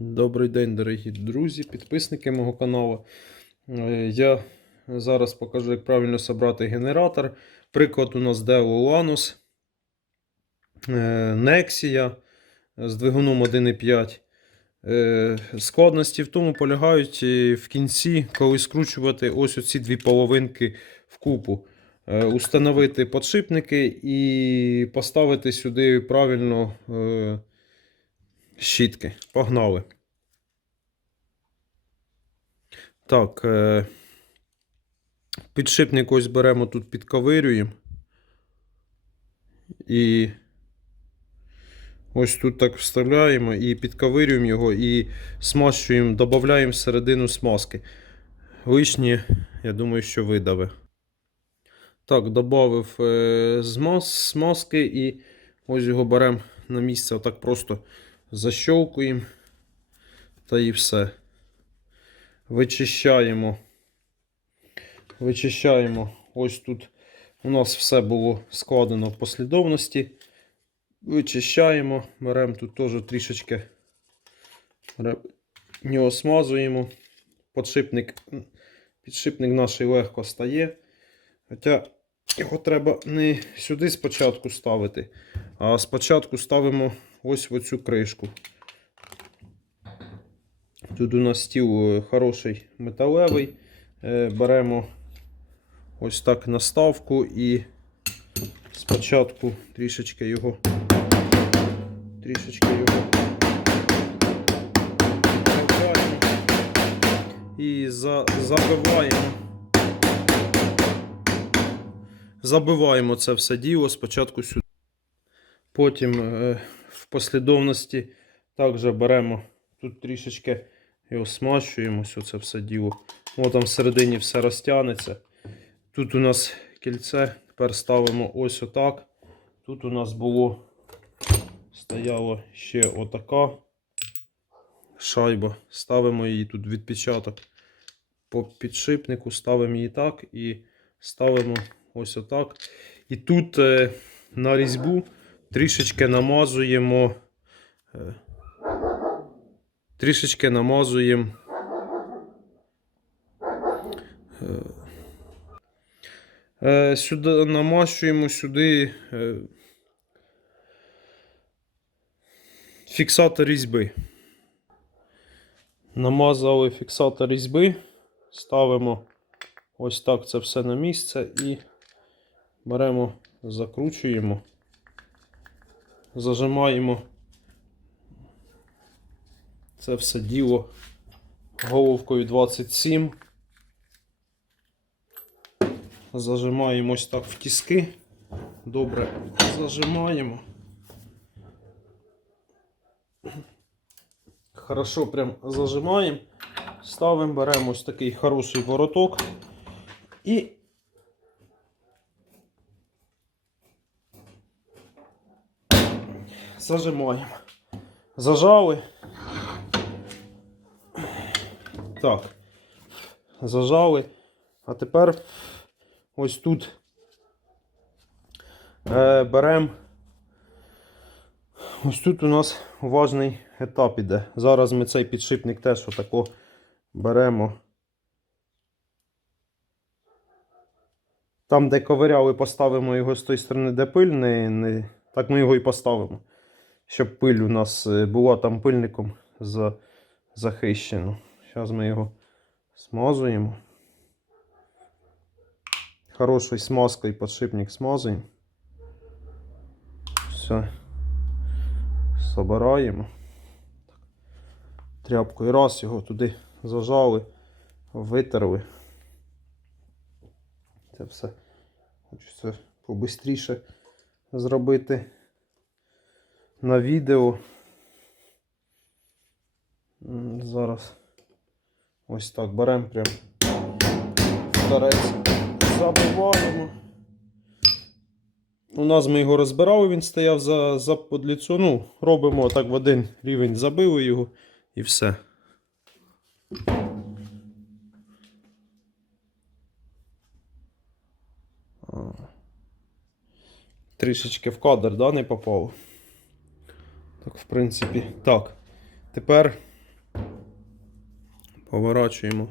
Добрий день, дорогі друзі, підписники мого каналу. Е, Я зараз покажу, як правильно зібрати генератор. Приклад у нас Deo Lanus е, Nexia з двигуном 1.5. Е, Складності в тому полягають в кінці, коли скручувати ось оці дві половинки вкупу. Е, Установити подшипники і поставити сюди правильно щітки. Погнали. Так. Е, підшипник ось беремо тут підковирюємо. І ось тут так вставляємо і підковирюємо його і смащуємо, додаємо всередину смазки. Лишнє, я думаю, що видаве. Так, додав е, змаз, смазки і ось його беремо на місце, отак просто защолкуємо та і все. Вичищаємо. Вичищаємо. Ось тут у нас все було складено в послідовності. Вичищаємо, беремо тут теж трішечки нього смазуємо. Подшипник, підшипник наш легко стає. Хоча його треба не сюди спочатку ставити, а спочатку ставимо ось в оцю кришку. Тут у нас стіл е, хороший металевий. Е, Беремо ось так наставку і спочатку трішечки його трішечки його і за, забиваємо. Забиваємо це все діло спочатку сюди. Потім е, в послідовності також беремо тут трішечки його смащуємо, ось це все діло. О, там всередині все розтягнеться. Тут у нас кільце, тепер ставимо ось отак. Тут у нас було стояло ще отака шайба. Ставимо її тут відпечаток по підшипнику, ставимо її так і ставимо ось отак. І тут е, на різьбу трішечки намазуємо. Е, трішечки намазуємо. Е, сюди намащуємо сюди е, фіксатор різьби. Намазали фіксатор різьби, ставимо ось так це все на місце і беремо, закручуємо, зажимаємо це все діло головкою 27. Зажимаємо ось так в тіски. Добре зажимаємо. Хорошо прям зажимаємо. Ставимо, беремо ось такий хороший вороток і зажимаємо. Зажали. Так. Зажали. А тепер ось тут е, беремо. Ось тут у нас важний етап іде. Зараз ми цей підшипник теж отако беремо. Там, де ковиряли, поставимо його з тої сторони, де пиль, не, не... так ми його і поставимо. Щоб пиль у нас е, була там пильником за... захищена. Зараз ми його смазуємо. Хорошою смазкою подшипник смазуємо. Все. Собираємо. Тряпкою раз його туди зажали, витерли. Це все. Хочеться побистріше зробити на відео. Зараз ось так беремо прям старець, забиваємо. У нас ми його розбирали, він стояв за, за подліцо. Ну, робимо так в один рівень, забили його і все. Трішечки в кадр, да, не попав. Так, в принципі. Так. Тепер Поворачуємо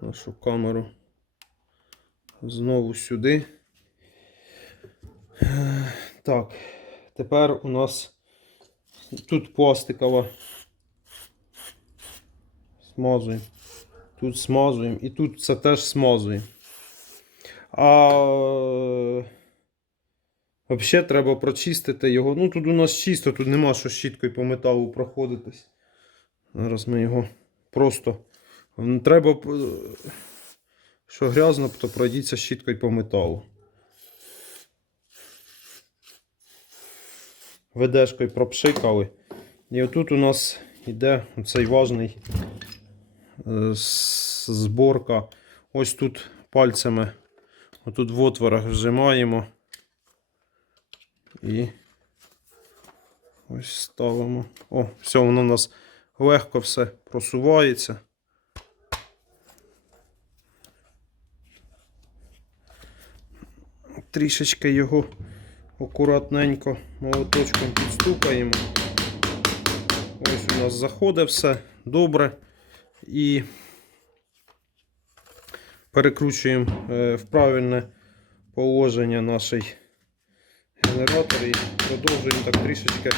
нашу камеру знову сюди. Так, тепер у нас тут пластикова. Смазуємо. Тут смазуємо і тут це теж смазуємо. А взагалі треба прочистити його. Ну тут у нас чисто, тут нема що щіткою по металу проходитись. Зараз ми його просто. Треба, що грязно, то пройдіться щіткою по металу. Ведешкою пропшикали. І отут у нас йде цей важний е, зборка. Ось тут пальцями, отут в отворах вжимаємо. І ось ставимо. О, все, воно у нас легко все просувається. Трішечки його акуратненько молоточком підстукаємо. Ось у нас заходить все добре. І перекручуємо е, в правильне положення наш генератор і продовжуємо так трішечки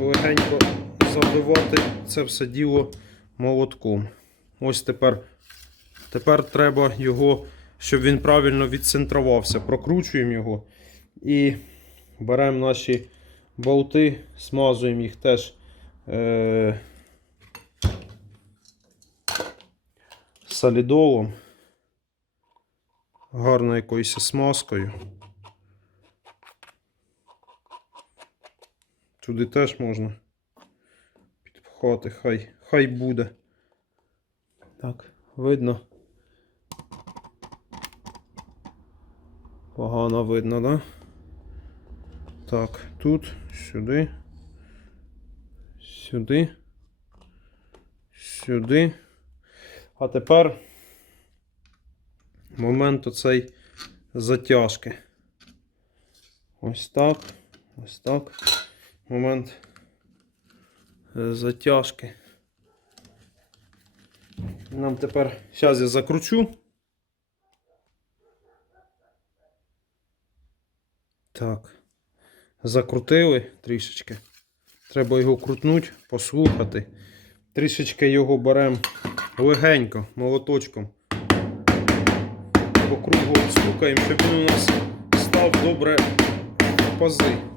легенько забивати це все діло молотком. Ось тепер, тепер треба його, щоб він правильно відцентрувався. Прокручуємо його і беремо наші болти, смазуємо їх теж. Е- солідолом, гарно якоюсь смазкою. Туди теж можна підпхати, хай, хай буде. Так, видно. Погано видно, да? Так, тут, сюди, сюди, сюди. А тепер момент оцей затяжки. Ось так. Ось так. Момент е, затяжки. Нам тепер, зараз я закручу. Так. Закрутили трішечки. Треба його крутнути, послухати. Трішечки його беремо легенько, молоточком. По кругу стукаємо, щоб він у нас став добре в пази.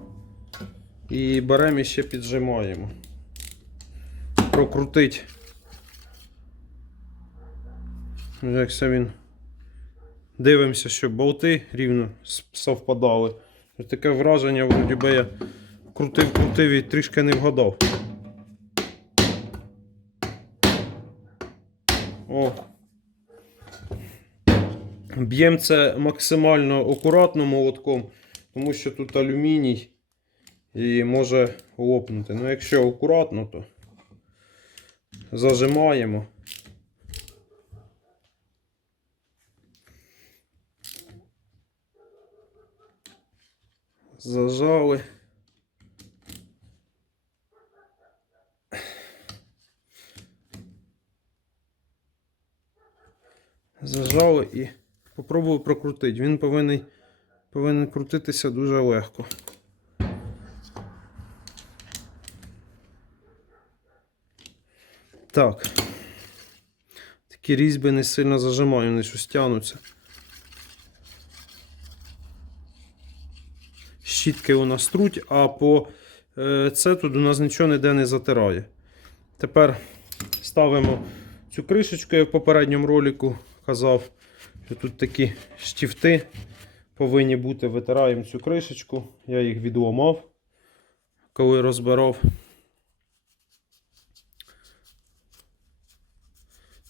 І беремо і ще піджимаємо. Прокрутить. Як це він. Дивимося, щоб болти рівно совпадали. Таке враження, вроді би я крутив, крутив і трішки не вгадав. О. Б'ємо це максимально акуратно молотком, тому що тут алюміній і може лопнути. Ну, якщо акуратно, то зажимаємо. Зажали. Зажали і попробую прокрутити. Він повинен, повинен крутитися дуже легко. Так. Такі різьби не сильно зажимаю, вони щось тягнуться. Щітки у нас труть, а по е, це тут у нас нічого ніде не затирає. Тепер ставимо цю кришечку, я в попередньому ролику казав, що тут такі штифти повинні бути. Витираємо цю кришечку. Я їх відломав, коли розбирав.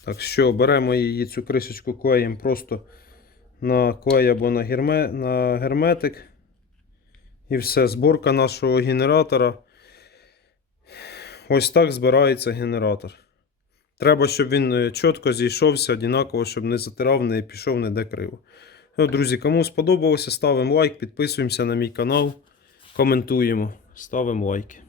Так що беремо її цю кришечку, клеїмо просто на клей або на, герме, на герметик. І все, зборка нашого генератора. Ось так збирається генератор. Треба, щоб він е, чітко зійшовся, однаково, щоб не затирав, не пішов ніде криво. Ну, друзі, кому сподобалося, ставимо лайк, підписуємося на мій канал, коментуємо, ставимо лайки.